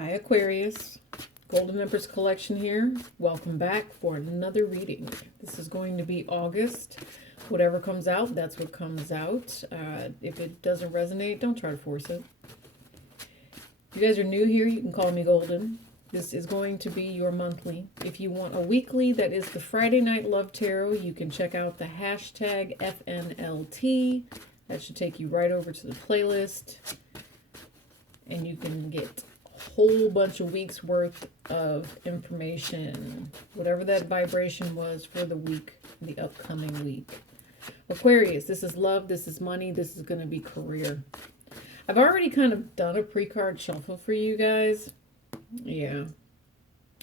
Hi Aquarius, Golden Empress collection here. Welcome back for another reading. This is going to be August. Whatever comes out, that's what comes out. If it doesn't resonate, don't try to force it. If you guys are new here, you can call me Golden. This is going to be your monthly. If you want a weekly, that is the Friday Night Love Tarot, you can check out the hashtag FNLT. That should take you right over to the playlist. And you can get whole bunch of weeks worth of information, whatever that vibration was for the week, the upcoming week. Aquarius, this is love, this is money, this is going to be career. I've already kind of done a pre-card shuffle for you guys. Yeah.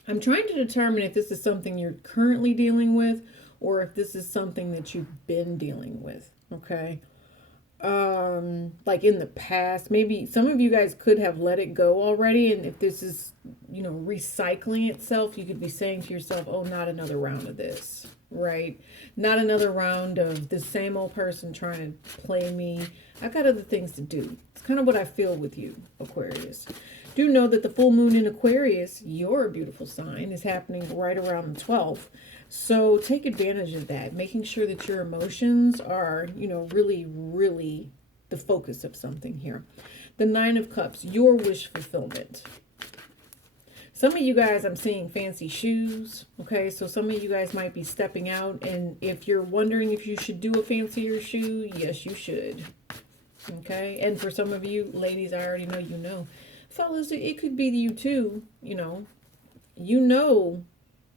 I'm trying to determine if this is something you're currently dealing with or if this is something that you've been dealing with, okay? Like in the past, maybe some of you guys could have let it go already, and if this is, you know, recycling itself, you could be saying to yourself, oh, not another round of this, right? Not another round of the same old person trying to play me. I've got other things to do. It's kind of what I feel with you, Aquarius. Do know that the full moon in Aquarius, your beautiful sign, is happening right around the 12th. So take advantage of that, making sure that your emotions are, you know, really, really the focus of something here. The Nine of Cups, your wish fulfillment. Some of you guys, I'm seeing fancy shoes, okay? So some of you guys might be stepping out, and if you're wondering if you should do a fancier shoe, yes, you should, okay? And for some of you, ladies, I already know you know. Fellas, it could be you too, you know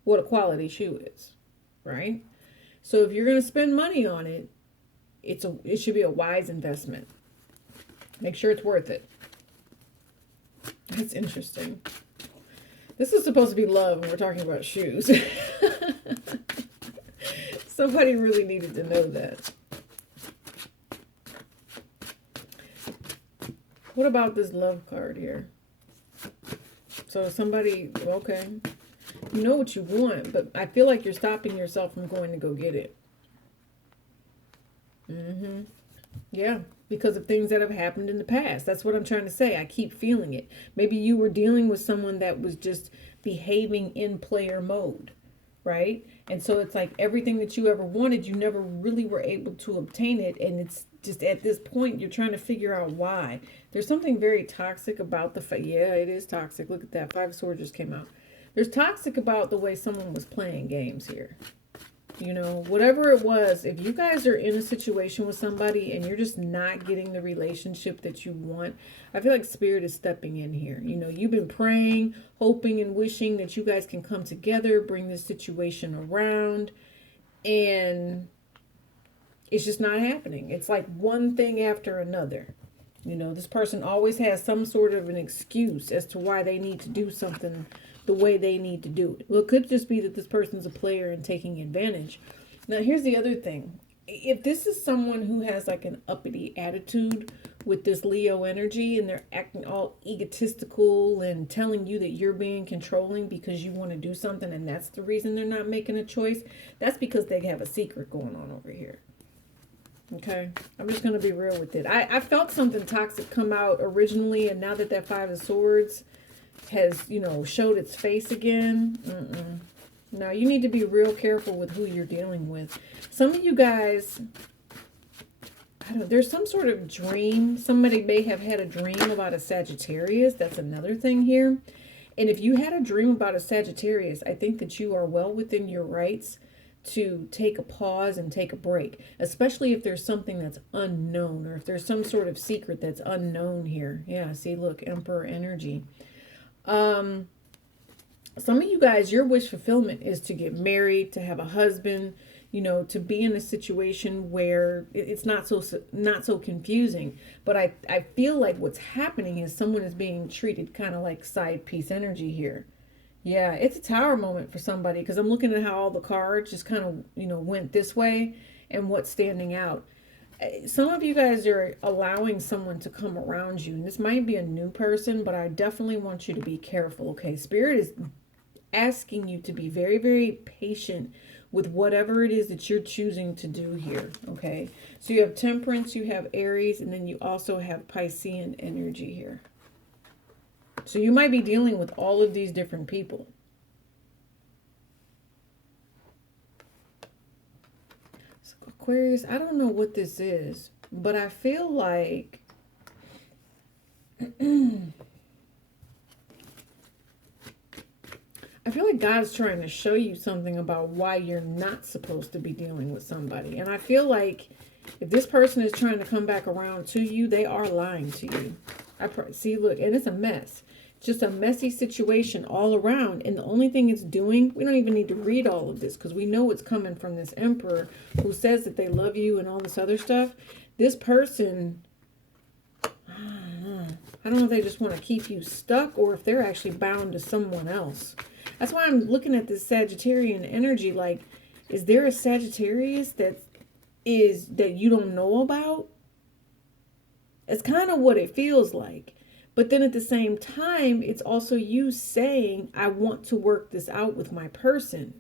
what a quality shoe is, right? So if you're going to spend money on it, it should be a wise investment. Make sure it's worth it. That's interesting. This is supposed to be love and we're talking about shoes. Somebody really needed to know that. What about this love card here? So somebody, okay, you know what you want, but I feel like you're stopping yourself from going to go get it. Yeah, because of things that have happened in the past. That's what I'm trying to say. I keep feeling it. Maybe you were dealing with someone that was just behaving in player mode, right? And so it's like everything that you ever wanted, you never really were able to obtain it. And it's just at this point, you're trying to figure out why. There's something very toxic about yeah, it is toxic. Look at that. Five of Swords just came out. There's toxic about the way someone was playing games here. You know, whatever it was, if you guys are in a situation with somebody and you're just not getting the relationship that you want, I feel like Spirit is stepping in here. You know, you've been praying, hoping and wishing that you guys can come together, bring this situation around, and it's just not happening. It's like one thing after another. You know, this person always has some sort of an excuse as to why they need to do something the way they need to do it. Well, it could just be that this person's a player and taking advantage. Now, here's the other thing. If this is someone who has like an uppity attitude with this Leo energy and they're acting all egotistical and telling you that you're being controlling because you want to do something and that's the reason they're not making a choice, that's because they have a secret going on over here. Okay, I'm just going to be real with it. I felt something toxic come out originally, and now that Five of Swords has, you know, showed its face again. Now, you need to be real careful with who you're dealing with. Some of you guys, there's some sort of dream. Somebody may have had a dream about a Sagittarius. That's another thing here. And if you had a dream about a Sagittarius, I think that you are well within your rights to take a pause and take a break, especially if there's something that's unknown or if there's some sort of secret that's unknown here. Yeah, see, look, Emperor energy. Some of you guys, your wish fulfillment is to get married, to have a husband, you know, to be in a situation where it's not so confusing. But I feel like what's happening is someone is being treated kind of like side piece energy here. Yeah, it's a tower moment for somebody because I'm looking at how all the cards just kind of, you know, went this way and what's standing out. Some of you guys are allowing someone to come around you, and this might be a new person, but I definitely want you to be careful, okay? Spirit is asking you to be very, very patient with whatever it is that you're choosing to do here, okay? So you have Temperance, you have Aries, and then you also have Piscean energy here. So you might be dealing with all of these different people. So Aquarius, I don't know what this is, but I feel like God's trying to show you something about why you're not supposed to be dealing with somebody. And I feel like if this person is trying to come back around to you, they are lying to you. See, look, and it's a mess. It's just a messy situation all around. And the only thing it's doing, we don't even need to read all of this because we know it's coming from this emperor who says that they love you and all this other stuff. This person, I don't know if they just want to keep you stuck or if they're actually bound to someone else. That's why I'm looking at this Sagittarian energy. Like, is there a Sagittarius that you don't know about? It's kind of what it feels like. But then at the same time, it's also you saying, I want to work this out with my person.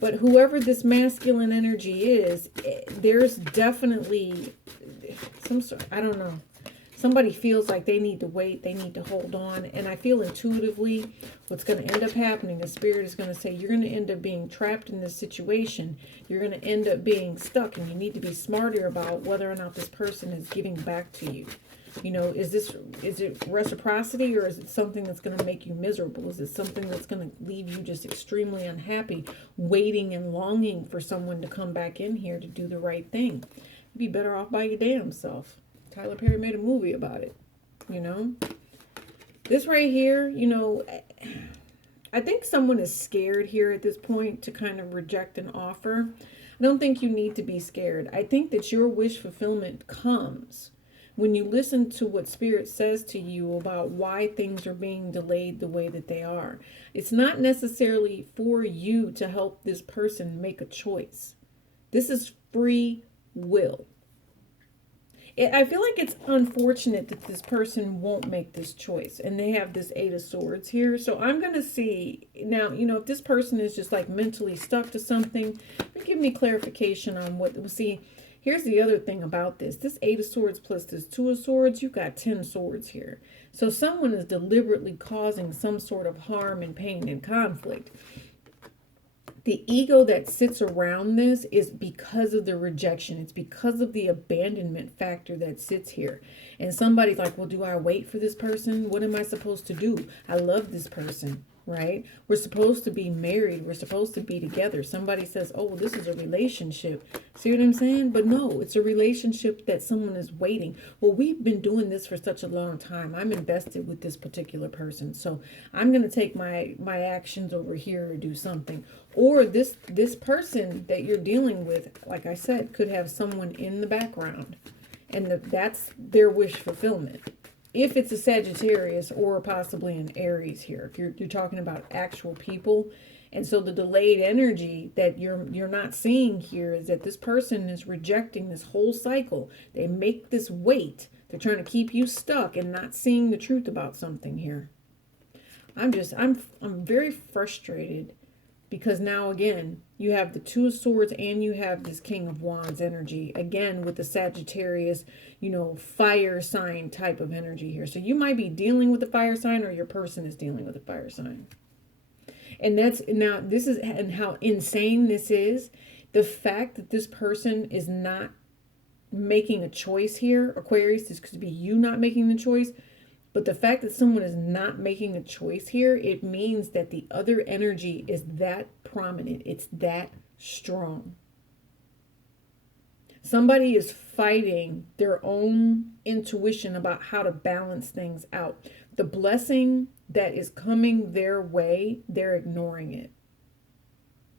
But whoever this masculine energy is, there's definitely some sort, I don't know. Somebody feels like they need to wait, they need to hold on. And I feel intuitively what's going to end up happening, the spirit is going to say, you're going to end up being trapped in this situation. You're going to end up being stuck, and you need to be smarter about whether or not this person is giving back to you. You know, is it reciprocity, or is it something that's going to make you miserable? Is it something that's going to leave you just extremely unhappy, waiting and longing for someone to come back in here to do the right thing? You'd be better off by your damn self. Tyler Perry made a movie about it, you know. This right here, you know, I think someone is scared here at this point to kind of reject an offer. I don't think you need to be scared. I think that your wish fulfillment comes when you listen to what Spirit says to you about why things are being delayed the way that they are. It's not necessarily for you to help this person make a choice. This is free will. I feel like it's unfortunate that this person won't make this choice, and they have this Eight of Swords here. So I'm going to see now, you know, if this person is just like mentally stuck to something, give me clarification on what. See, here's the other thing about this. This Eight of Swords plus this Two of Swords, you've got 10 swords here. So someone is deliberately causing some sort of harm and pain and conflict. The ego that sits around this is because of the rejection. It's because of the abandonment factor that sits here. And somebody's like, well, do I wait for this person? What am I supposed to do? I love this person, right? We're supposed to be married. We're supposed to be together. Somebody says, oh, this is a relationship. See what I'm saying? But no, it's a relationship that someone is waiting. Well, we've been doing this for such a long time. I'm invested with this particular person. So I'm going to take my actions over here or do something. Or this person that you're dealing with, like I said, could have someone in the background. And that's their wish fulfillment. If it's a Sagittarius or possibly an Aries here, if you're talking about actual people. And so the delayed energy that you're not seeing here is that this person is rejecting this whole cycle. They make this wait. They're trying to keep you stuck and not seeing the truth about something here. I'm very frustrated because now again, you have the Two of Swords and you have this King of Wands energy. Again, with the Sagittarius, you know, fire sign type of energy here. So you might be dealing with a fire sign, or your person is dealing with a fire sign. And this is and how insane this is. The fact that this person is not making a choice here, Aquarius, this could be you not making the choice. But the fact that someone is not making a choice here, it means that the other energy is that prominent. It's that strong. Somebody is fighting their own intuition about how to balance things out. The blessing that is coming their way, they're ignoring it.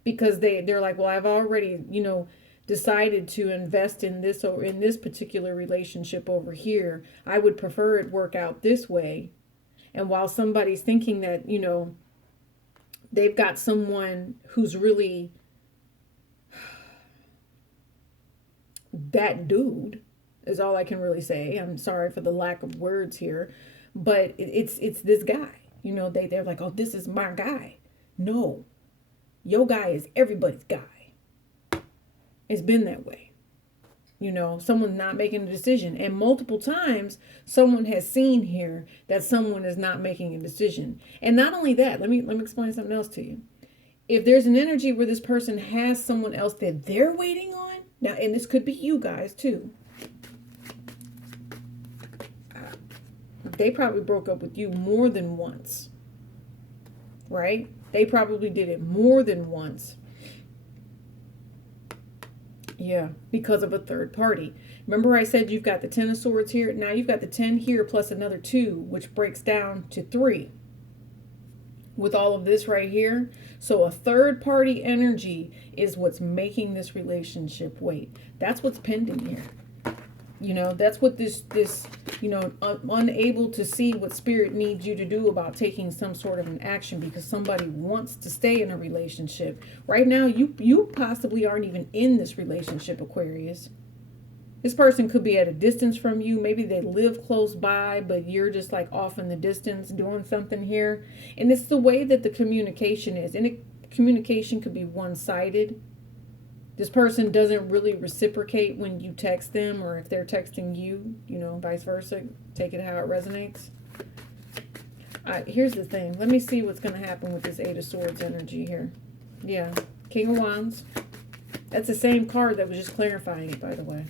Because they're like, well, I've already, you know, decided to invest in this or in this particular relationship over here. I would prefer it work out this way. And while somebody's thinking that, you know, they've got someone who's really that dude, is all I can really say. I'm sorry for the lack of words here, but it's this guy. You know, they're like, oh, this is my guy. No, your guy is everybody's guy. It's been that way. You know, someone's not making a decision. And multiple times, someone has seen here that someone is not making a decision. And not only that, let me explain something else to you. If there's an energy where this person has someone else that they're waiting on, now, and this could be you guys too. They probably broke up with you more than once, right? They probably did it more than once. Yeah, because of a third party. Remember I said you've got the 10 of swords here? Now you've got the 10 here plus another 2, which breaks down to 3. With all of this right here. So a third party energy is what's making this relationship wait. That's what's pending here. You know, that's what this you know, unable to see what spirit needs you to do about taking some sort of an action because somebody wants to stay in a relationship. Right now, you possibly aren't even in this relationship, Aquarius. This person could be at a distance from you. Maybe they live close by, but you're just like off in the distance doing something here. And it's the way that the communication is. And communication could be one-sided. This person doesn't really reciprocate when you text them, or if they're texting you, you know, vice versa. Take it how it resonates. All right, here's the thing. Let me see what's going to happen with this 8 of Swords energy here. Yeah, King of Wands. That's the same card that was just clarifying it, by the way.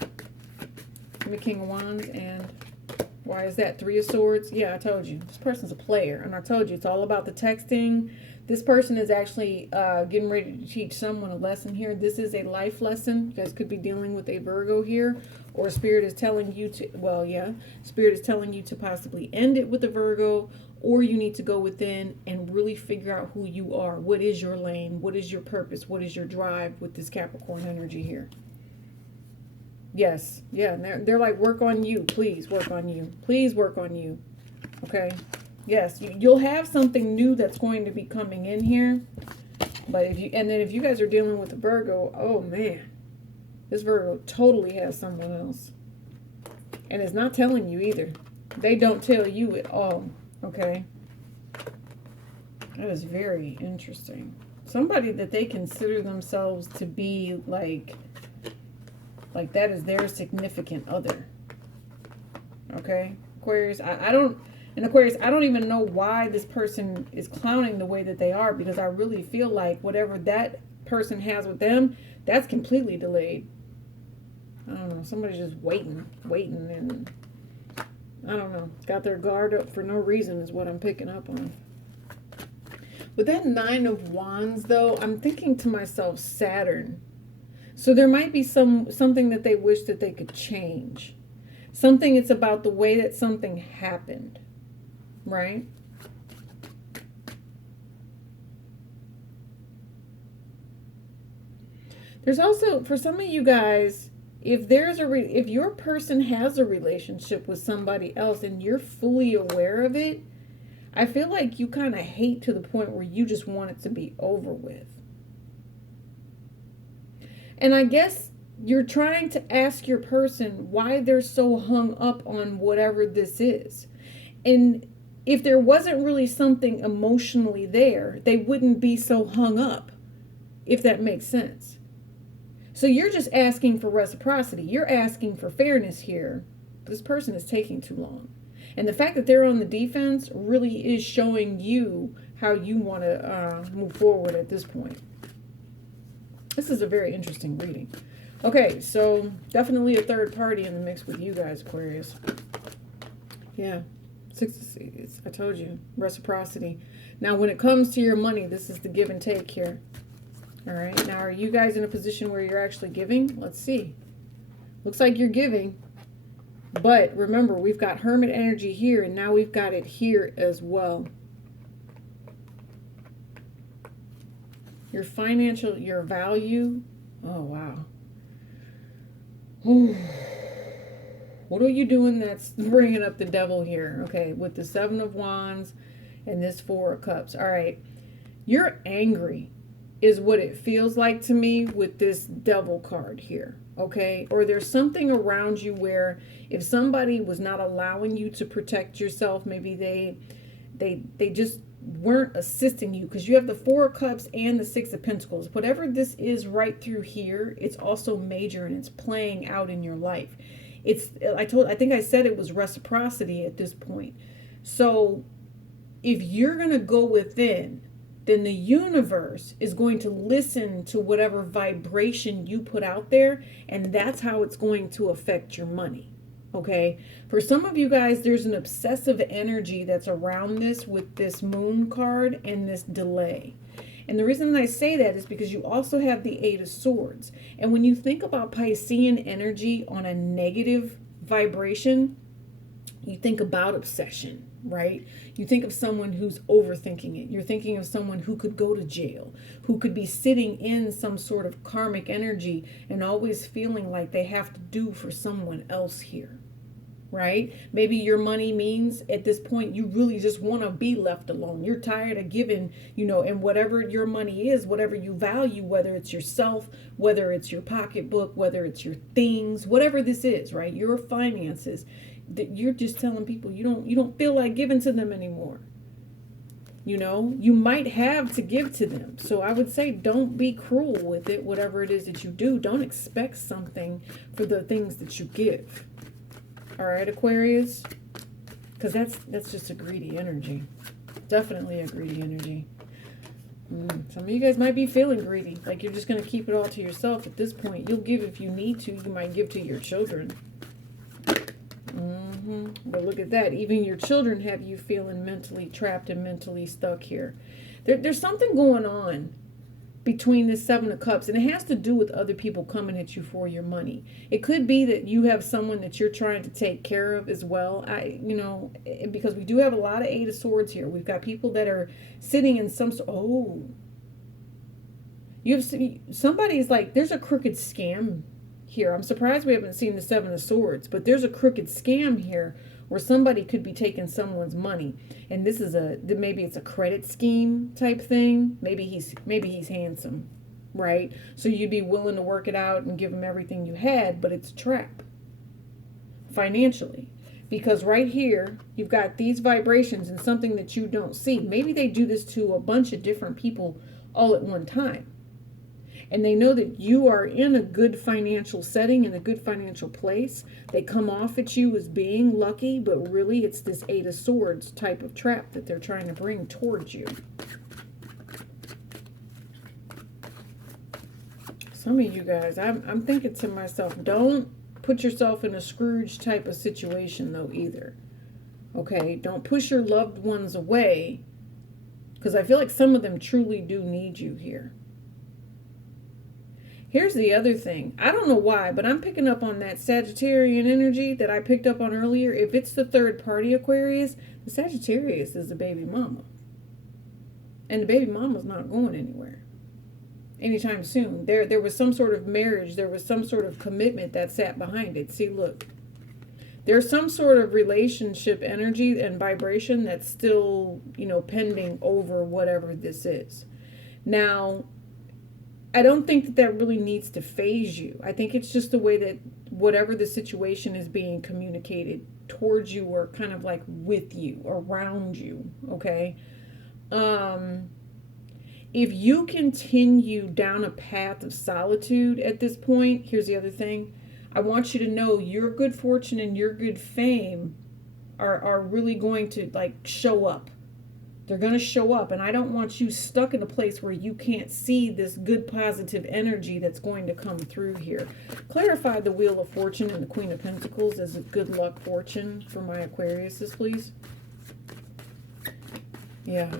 Give me King of Wands, and why is that? 3 of Swords. Yeah, I told you. This person's a player, and I told you it's all about the texting. This person is actually getting ready to teach someone a lesson here. This is a life lesson. You guys could be dealing with a Virgo here, or Spirit is telling you to, well, yeah, Spirit is telling you to possibly end it with a Virgo, or you need to go within and really figure out who you are. What is your lane? What is your purpose? What is your drive with this Capricorn energy here? Yes, yeah, and they're like, work on you. Please work on you. Please work on you. Okay. Yes, you'll have something new that's going to be coming in here. But if you guys are dealing with a Virgo, oh man, this Virgo totally has someone else. And it's not telling you either. They don't tell you at all. Okay. That is very interesting. Somebody that they consider themselves to be like that is their significant other. Okay. Aquarius, And Aquarius, I don't even know why this person is clowning the way that they are, because I really feel like whatever that person has with them, that's completely delayed. I don't know. Somebody's just waiting, and I don't know. Got their guard up for no reason is what I'm picking up on. With that 9 of Wands, though, I'm thinking to myself, Saturn. So there might be something that they wish that they could change. Something, it's about the way that something happened. Right? There's also, for some of you guys, if your person has a relationship with somebody else and you're fully aware of it, I feel like you kind of hate to the point where you just want it to be over with. And I guess you're trying to ask your person why they're so hung up on whatever this is. And if there wasn't really something emotionally there, they wouldn't be so hung up, if that makes sense. So you're just asking for reciprocity. You're asking for fairness here. This person is taking too long. And the fact that they're on the defense really is showing you how you want to move forward at this point. This is a very interesting reading. Okay, so definitely a third party in the mix with you guys, Aquarius. Yeah. 6 of Spades. I told you, reciprocity. Now, when it comes to your money, this is the give and take here. All right. Now, are you guys in a position where you're actually giving? Let's see. Looks like you're giving. But remember, we've got Hermit energy here, and now we've got it here as well. Your financial, your value. Oh, wow. Ooh. What are you doing that's bringing up the devil here? Okay, with the 7 of Wands and this 4 of Cups. All right, you're angry is what it feels like to me with this devil card here, okay? Or there's something around you where if somebody was not allowing you to protect yourself, maybe they just weren't assisting you, because you have the Four of Cups and the Six of Pentacles. Whatever this is right through here, it's also major and it's playing out in your life. I think I said it was reciprocity at this point. So if you're going to go within, then the universe is going to listen to whatever vibration you put out there, and that's how it's going to affect your money. Okay, for some of you guys, there's an obsessive energy that's around this with this moon card and this delay. And the reason I say that is because you also have the Eight of Swords. And when you think about Piscean energy on a negative vibration, you think about obsession, right? You think of someone who's overthinking it. You're thinking of someone who could go to jail, who could be sitting in some sort of karmic energy and always feeling like they have to do for someone else here, right? Maybe your money means at this point you really just want to be left alone. You're tired of giving, and whatever your money is, whatever you value, whether it's yourself, whether it's your pocketbook, whether it's your things, whatever this is, right? Your finances, that you're just telling people you don't feel like giving to them anymore. You might have to give to them. So I would say don't be cruel with it. Whatever it is that you do, don't expect something for the things that you give. All right, Aquarius, because that's just a greedy energy. Definitely a greedy energy. Some of you guys might be feeling greedy, like you're just going to keep it all to yourself at this point. You'll give if you need to. You might give to your children. But look at that. Even your children have you feeling mentally trapped and mentally stuck here. There's something going on between this Seven of Cups, and it has to do with other people coming at you for your money. It could be that you have someone that you're trying to take care of as well. Because we do have a lot of Eight of Swords here. We've got people that are sitting in some somebody's like, there's a crooked scam here. I'm surprised we haven't seen the Seven of Swords, but there's a crooked scam here where somebody could be taking someone's money, and this is maybe it's a credit scheme type thing. Maybe he's handsome, right? So you'd be willing to work it out and give him everything you had, but it's a trap financially, because right here you've got these vibrations and something that you don't see. Maybe they do this to a bunch of different people all at one time. And they know that you are in a good financial setting, in a good financial place. They come off at you as being lucky, but really it's this Eight of Swords type of trap that they're trying to bring towards you. Some of you guys, I'm thinking to myself, don't put yourself in a Scrooge type of situation though either. Okay, don't push your loved ones away, because I feel like some of them truly do need you here. Here's the other thing. I don't know why, but I'm picking up on that Sagittarian energy that I picked up on earlier. If it's the third party Aquarius, the Sagittarius is the baby mama. And the baby mama's not going anywhere anytime soon. There was some sort of marriage. There was some sort of commitment that sat behind it. See, look. There's some sort of relationship energy and vibration that's still, pending over whatever this is. Now, I don't think that really needs to phase you. I think it's just the way that whatever the situation is being communicated towards you, or kind of like with you, around you, okay? If you continue down a path of solitude at this point, here's the other thing. I want you to know your good fortune and your good fame are really going to show up. They're going to show up, and I don't want you stuck in a place where you can't see this good positive energy that's going to come through here. Clarify the Wheel of Fortune and the Queen of Pentacles as a good luck fortune for my Aquariuses, please. Yeah.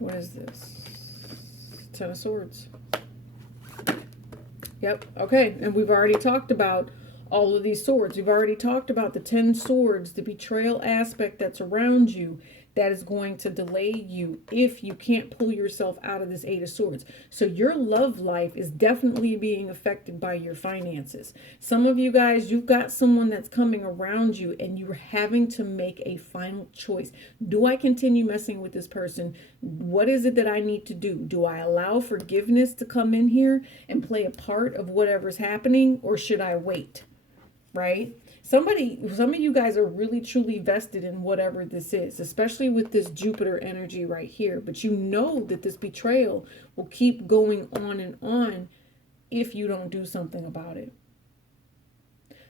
What is this? Ten of Swords. Yep. Okay. And we've already talked about all of these swords. We've already talked about the 10 swords, the betrayal aspect that's around you that is going to delay you if you can't pull yourself out of this Eight of Swords. So your love life is definitely being affected by your finances. Some of you guys, you've got someone that's coming around you and you're having to make a final choice. Do I continue messing with this person? What is it that I need to do? Do I allow forgiveness to come in here and play a part of whatever's happening, or should I wait? Right? Some of you guys are really truly vested in whatever this is, especially with this Jupiter energy right here. But you know that this betrayal will keep going on and on if you don't do something about it.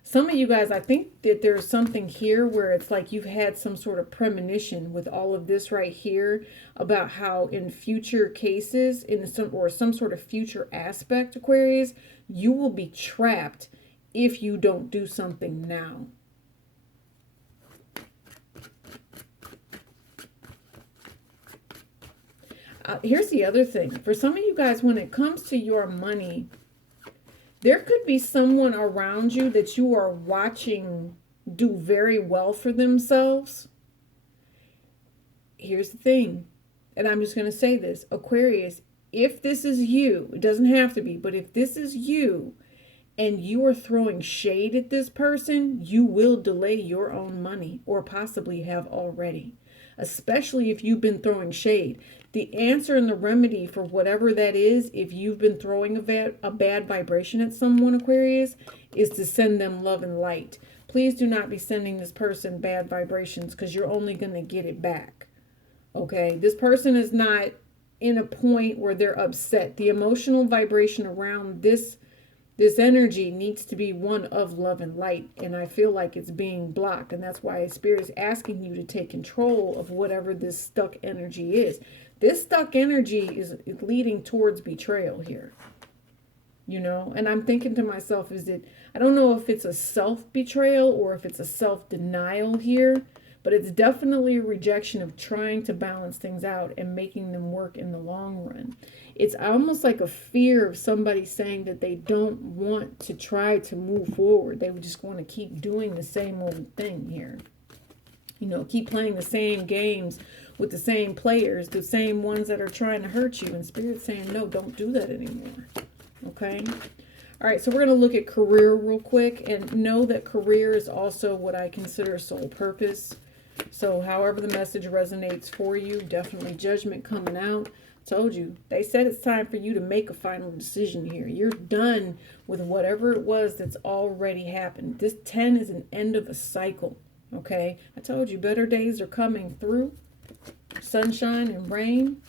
Some of you guys, I think that there's something here where it's like you've had some sort of premonition with all of this right here about how in future cases, in some sort of future aspect, Aquarius, you will be trapped if you don't do something now. Here's the other thing. For some of you guys, when it comes to your money, there could be someone around you that you are watching do very well for themselves. Here's the thing, and I'm just going to say this, Aquarius, if this is you, it doesn't have to be, but if this is you and you are throwing shade at this person, you will delay your own money, or possibly have already, especially if you've been throwing shade. The answer and the remedy for whatever that is, if you've been throwing a bad vibration at someone, Aquarius, is to send them love and light. Please do not be sending this person bad vibrations, because you're only going to get it back. Okay? This person is not in a point where they're upset. The emotional vibration around this energy needs to be one of love and light, and I feel like it's being blocked, and that's why Spirit is asking you to take control of whatever this stuck energy is. This stuck energy is leading towards betrayal here, you know, and I'm thinking to myself, I don't know if it's a self-betrayal or if it's a self-denial here, but it's definitely a rejection of trying to balance things out and making them work in the long run. It's almost like a fear of somebody saying that they don't want to try to move forward. They just want to keep doing the same old thing here. You know, keep playing the same games with the same players, the same ones that are trying to hurt you. And Spirit's saying, no, don't do that anymore. Okay? All right, so we're going to look at career real quick, and know that career is also what I consider soul purpose. So however the message resonates for you, definitely judgment coming out. Told you, they said it's time for you to make a final decision here. You're done with whatever it was that's already happened. This 10 is an end of a cycle. Okay, I told you, better days are coming through. Sunshine and rain.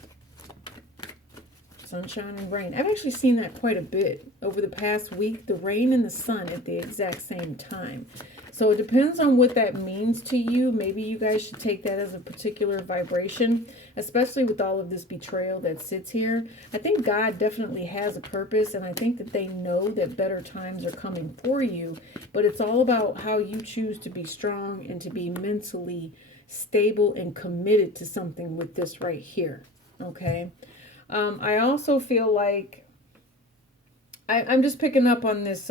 Sunshine and rain. I've actually seen that quite a bit over the past week. The rain and the sun at the exact same time. So it depends on what that means to you. Maybe you guys should take that as a particular vibration, especially with all of this betrayal that sits here. I think God definitely has a purpose, and I think that they know that better times are coming for you. But it's all about how you choose to be strong and to be mentally stable and committed to something with this right here. Okay. I also feel like I'm just picking up on this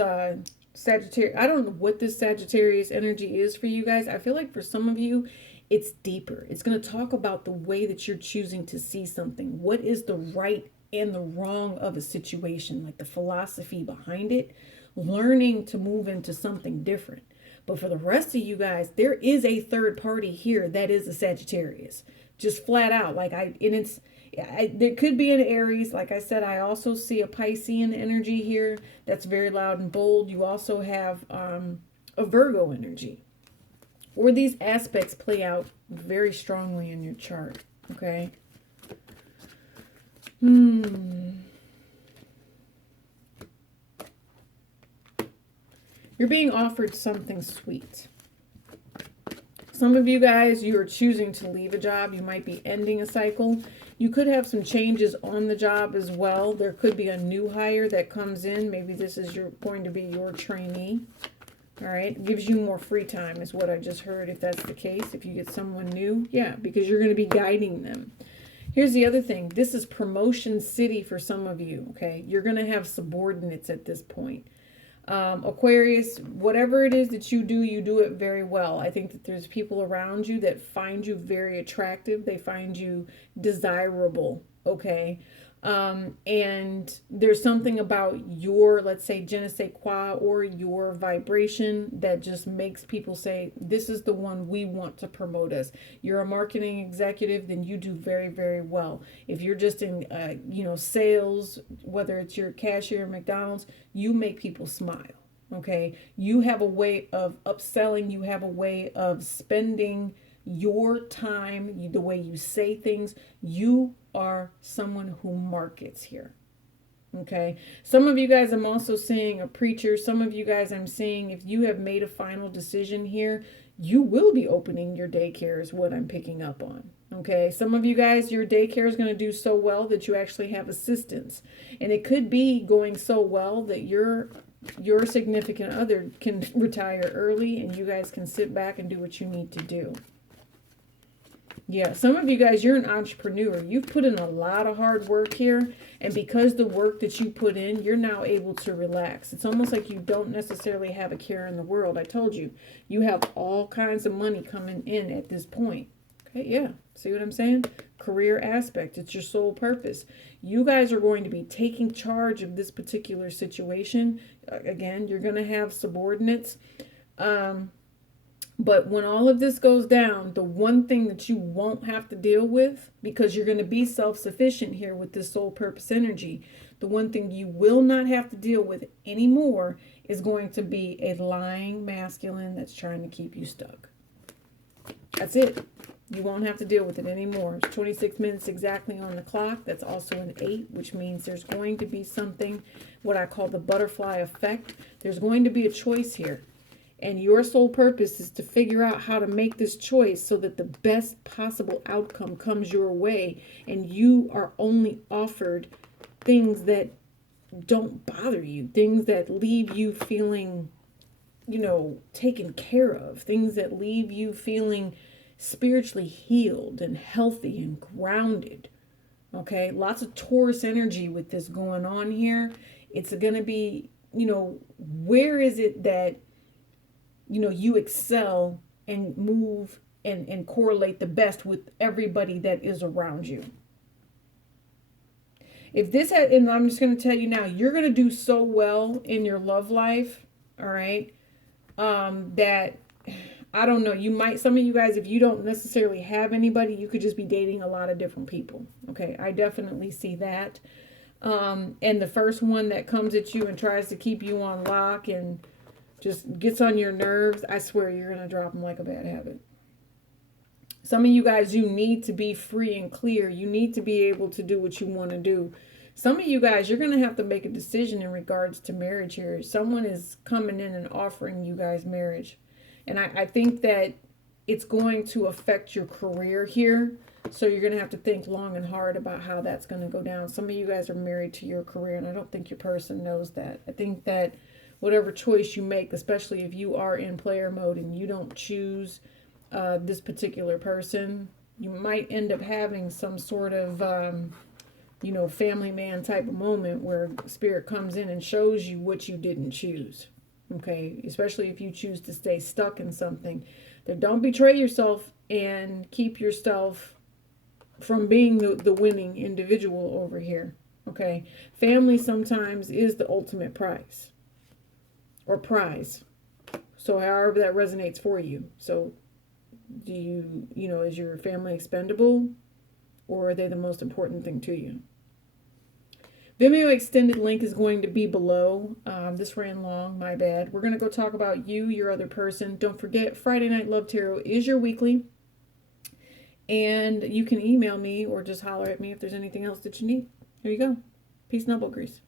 Sagittarius. I don't know what this Sagittarius energy is for you guys. I feel like for some of you, it's deeper. It's going to talk about the way that you're choosing to see something. What is the right and the wrong of a situation, like the philosophy behind it, learning to move into something different. But for the rest of you guys, there is a third party here that is a Sagittarius, just flat out. There could be an Aries. Like I said, I also see a Piscean energy here that's very loud and bold. You also have a Virgo energy, or these aspects play out very strongly in your chart. Okay. You're being offered something sweet. Some of you guys, you are choosing to leave a job. You might be ending a cycle. You could have some changes on the job as well. There could be a new hire that comes in. Maybe this is going to be your trainee. All right. It gives you more free time is what I just heard, if that's the case. If you get someone new, yeah, because you're going to be guiding them. Here's the other thing. This is promotion city for some of you, okay? You're going to have subordinates at this point. Aquarius, whatever it is that you do it very well. I think that there's people around you that find you very attractive. They find you desirable, okay? And there's something about your, let's say, je ne sais quoi, or your vibration that just makes people say, this is the one we want to promote us. You're a marketing executive, then you do very, very well. If you're just in, sales, whether it's your cashier at McDonald's, you make people smile. Okay, you have a way of upselling, you have a way of spending your time, the way you say things. You are someone who markets here. Okay, some of you guys, I'm also seeing a preacher. Some of you guys, I'm seeing if you have made a final decision here, you will be opening your daycare, is what I'm picking up on. Okay, some of you guys, your daycare is going to do so well that you actually have assistants, and it could be going so well that your significant other can retire early and you guys can sit back and do what you need to do. Yeah, some of you guys, you're an entrepreneur. You've put in a lot of hard work here, and because the work that you put in, you're now able to relax. It's almost like you don't necessarily have a care in the world. I told you, you have all kinds of money coming in at this point. Okay, yeah, see what I'm saying? Career aspect, it's your sole purpose. You guys are going to be taking charge of this particular situation. Again, you're going to have subordinates. But when all of this goes down, the one thing that you won't have to deal with, because you're going to be self-sufficient here with this soul purpose energy, the one thing you will not have to deal with anymore is going to be a lying masculine that's trying to keep you stuck. That's it. You won't have to deal with it anymore. It's 26 minutes exactly on the clock. That's also an 8, which means there's going to be something, what I call the butterfly effect. There's going to be a choice here. And your sole purpose is to figure out how to make this choice so that the best possible outcome comes your way. And you are only offered things that don't bother you. Things that leave you feeling, taken care of. Things that leave you feeling spiritually healed and healthy and grounded. Okay, lots of Taurus energy with this going on here. It's going to be, where is it that you excel and move and correlate the best with everybody that is around you. If this had, and I'm just going to tell you now, you're going to do so well in your love life, all right, that, I don't know, some of you guys, if you don't necessarily have anybody, you could just be dating a lot of different people. Okay, I definitely see that. And the first one that comes at you and tries to keep you on lock and just gets on your nerves, I swear you're going to drop them like a bad habit. Some of you guys, you need to be free and clear. You need to be able to do what you want to do. Some of you guys, you're going to have to make a decision in regards to marriage here. Someone is coming in and offering you guys marriage. And I think that it's going to affect your career here. So you're going to have to think long and hard about how that's going to go down. Some of you guys are married to your career, and I don't think your person knows that. I think that whatever choice you make, especially if you are in player mode and you don't choose this particular person, you might end up having some sort of, family man type of moment where spirit comes in and shows you what you didn't choose. Okay, especially if you choose to stay stuck in something. Then don't betray yourself and keep yourself from being the winning individual over here. Okay, family sometimes is the ultimate prize. Or prize. So however that resonates for you. So do you, is your family expendable, or are they the most important thing to you? Vimeo extended link is going to be below. This ran long, my bad. We're going to go talk about you, your other person. Don't forget, Friday Night Love Tarot is your weekly. And you can email me or just holler at me if there's anything else that you need. Here you go. Peace, noble grease.